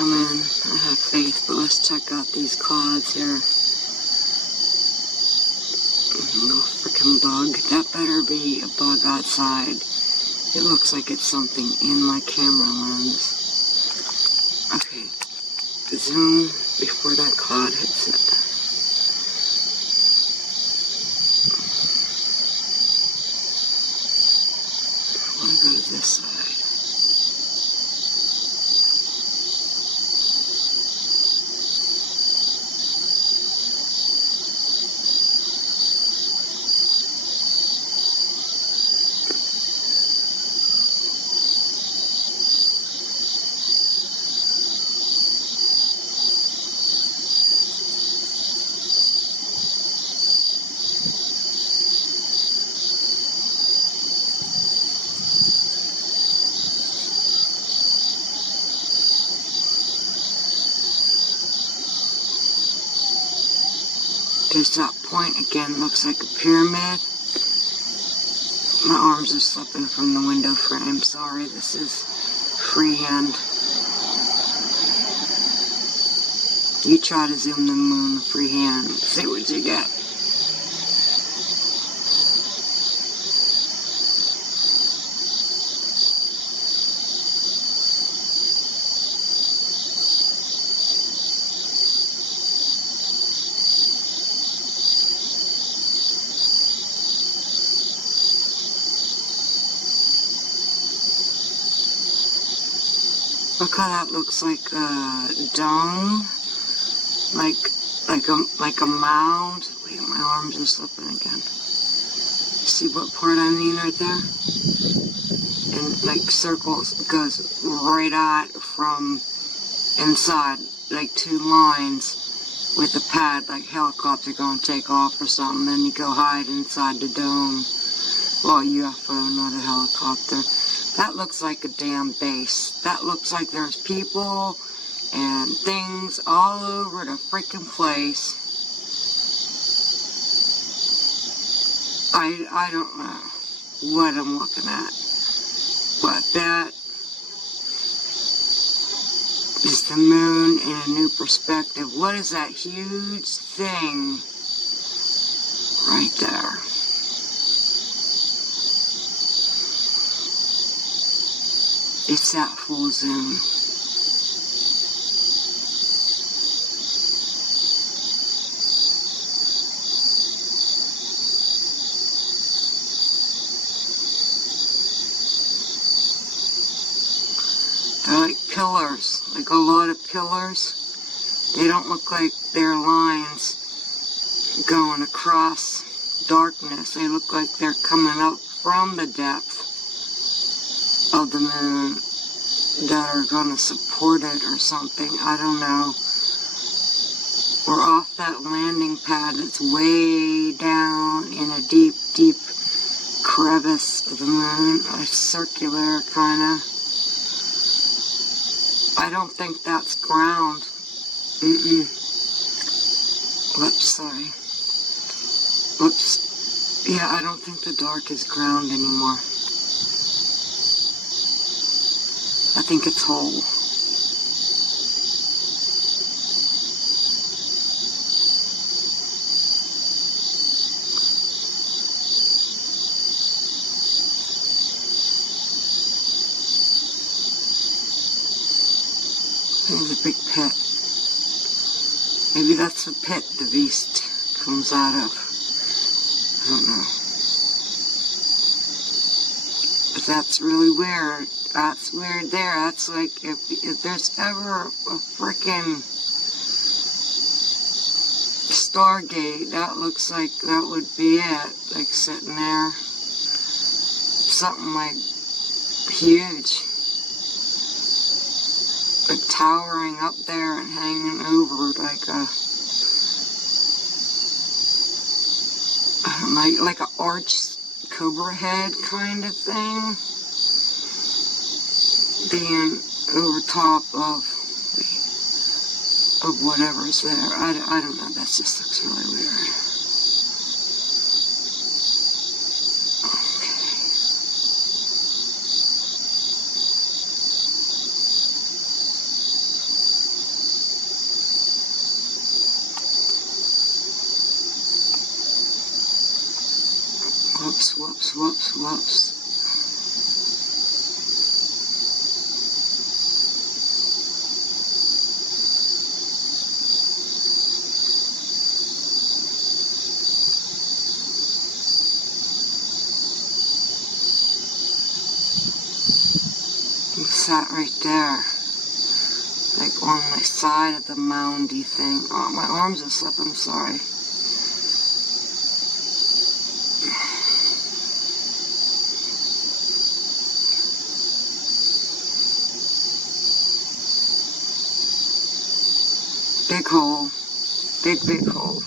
come in. I have faith, but let's check out these clouds here. No freaking bug. That better be a bug outside. It looks like it's something in my camera lens. Okay, zoom before that cloud hits it. I want to go to this side. There's that point again, looks like a pyramid. My arms are slipping from the window frame. Sorry, this is freehand. You try to zoom the moon freehand, see what you get. Look how that looks like a dome, like a mound. Wait, my arms are slipping again. See what part I mean right there? And like circles, goes right out from inside, like two lines with a pad, like helicopter going to take off or something. Then you go hide inside the dome. Well, UFO, not a helicopter. That looks like a damn base. That looks like there's people and things all over the freaking place. I don't know what I'm looking at, but that is the moon in a new perspective. What is that huge thing right there? It's that full zoom. They're like pillars, like a lot of pillars. They don't look like they're lines going across darkness. They look like they're coming up from the depth of the moon that are going to support it or something. I don't know. We're off that landing pad that's way down in a deep, deep crevice of the moon, a circular kind of. I don't think that's ground. Whoops, sorry. Whoops. Yeah, I don't think the dark is ground anymore. I think it's whole. There's a big pit. Maybe that's the pit the beast comes out of. I don't know. But that's really weird. That's weird there. That's like if there's ever a frickin' Stargate, that looks like that would be it. Like sitting there. Something like huge. Like towering up there and hanging over like a like an arched cobra head kind of thing. Being over top of whatever's there. I don't know, that just looks really weird. Okay. Whoops, whoops, whoops. I'm sat right there, like on my side of the moundy thing. Oh, my arms are slipping, sorry. Big hole. Big, big hole.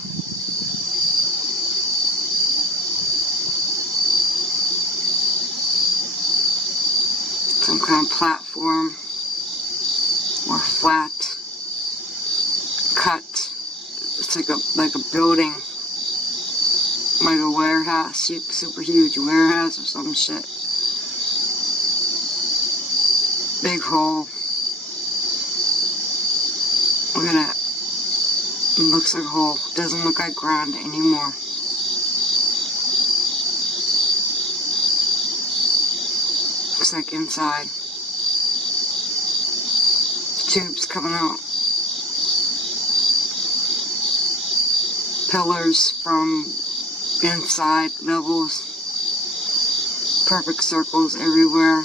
Some kind of platform or flat cut. It's like a building, like a warehouse, super huge warehouse or some shit. Big hole. Look at that. It looks like a hole. Doesn't look like ground anymore. Looks like inside. Tubes coming out. Pillars from inside levels. Perfect circles everywhere.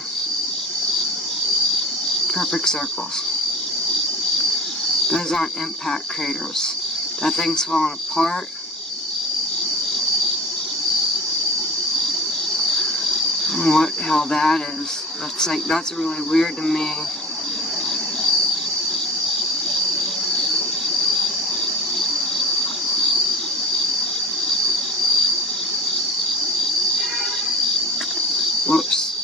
Perfect circles. Those aren't impact craters. That thing's falling apart. I don't know what the hell that is. That's really weird to me. Whoops.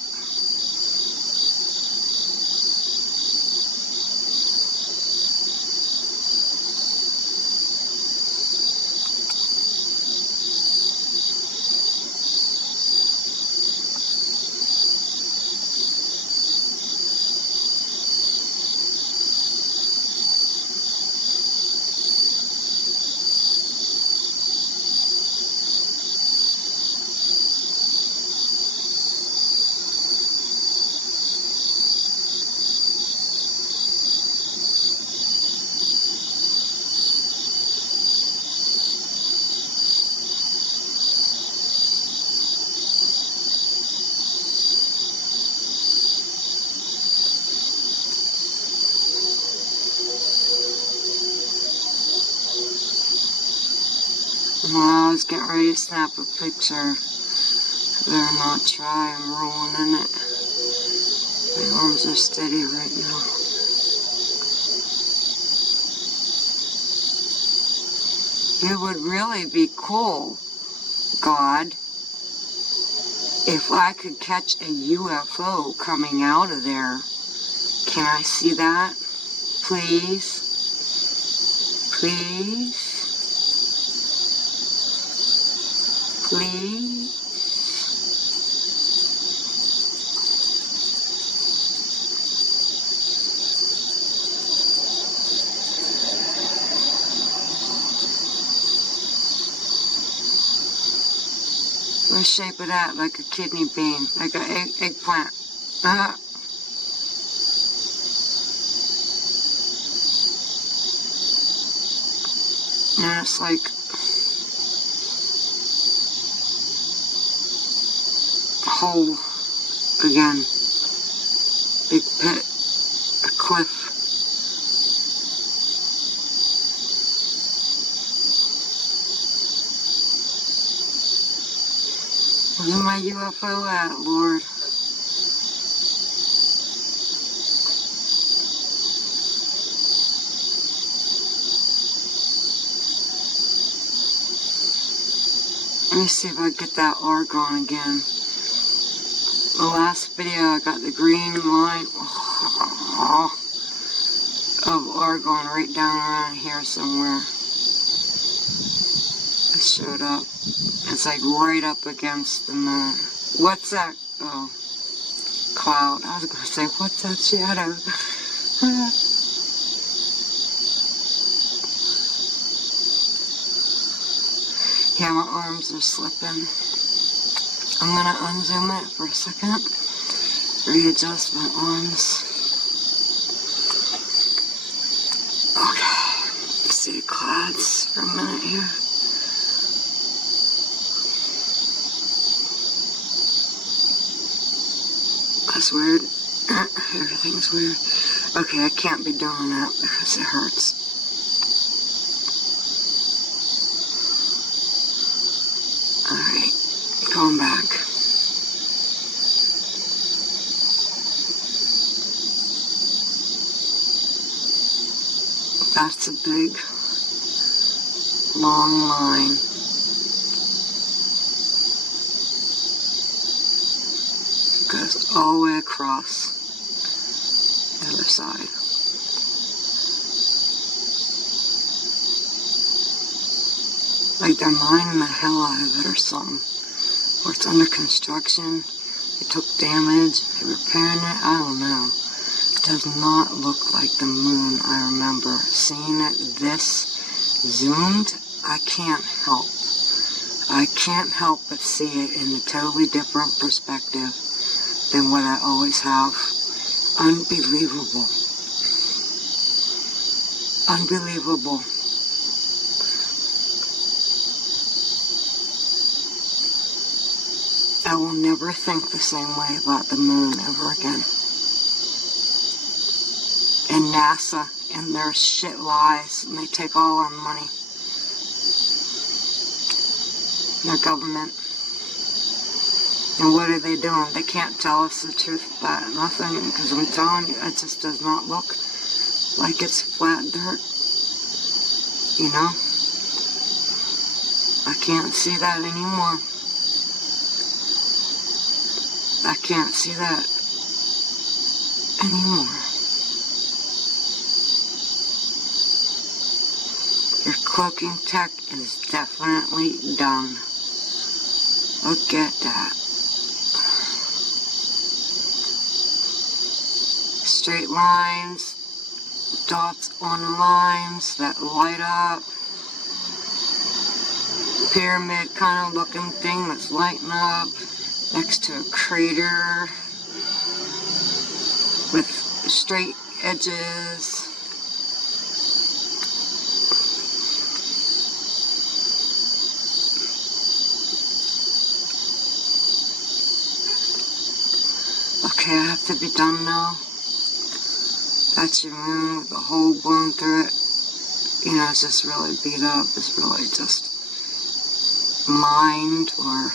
Well, I was getting ready to snap a picture. Better not try. I'm rolling in it. My arms are steady right now. It would really be cool, God, if I could catch a UFO coming out of there. Can I see that? Please? Please? Please? What shape of that? Like a kidney bean, like an eggplant. And it's like a hole again. Big pit, a cliff. Where's my UFO at, Lord? Let me see if I get that argon again. The last video I got the green line of argon right down around here somewhere. It showed up. It's like right up against the moon. What's that? Oh, cloud. I was going to say, what's that shadow? Yeah, my arms are slipping. I'm going to unzoom it for a second. Readjust my arms. Okay. See clouds for a minute here. That's weird. Everything's weird. Okay, I can't be doing that because it hurts. Alright, going back. That's a big, long line. It goes all the way across the other side. Like they're mining the hell out of it or something. Or it's under construction. It took damage. They're repairing it. I don't know. It does not look like the moon I remember. Seeing it this zoomed, I can't help. I can't help but see it in a totally different perspective than what I always have. Unbelievable. Unbelievable. I will never think the same way about the moon ever again. And NASA and their shit lies, and they take all our money. Their government. And what are they doing? They can't tell us the truth about nothing, because I'm telling you, it just does not look like it's flat dirt. You know? I can't see that anymore. I can't see that anymore. Your cloaking tech is definitely done. Look at that. Straight lines, dots on lines that light up. Pyramid kind of looking thing that's lighting up. Next to a crater with straight edges. Okay, I have to be done now. That's your moon with a hole blown through it. You know, it's just really beat up. It's really just mined or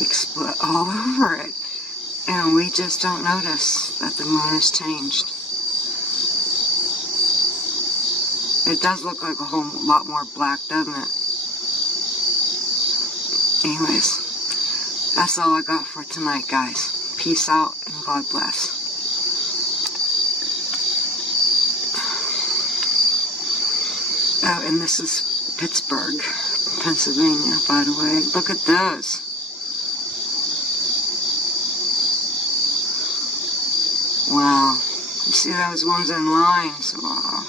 explode all over it, and we just don't notice that the moon has changed. It does look like a whole lot more black, doesn't it? Anyways, that's all I got for tonight, guys. Peace out and God bless. Oh, and this is Pittsburgh, Pennsylvania, by the way. Look at those. Wow. You see those ones in lines? Wow.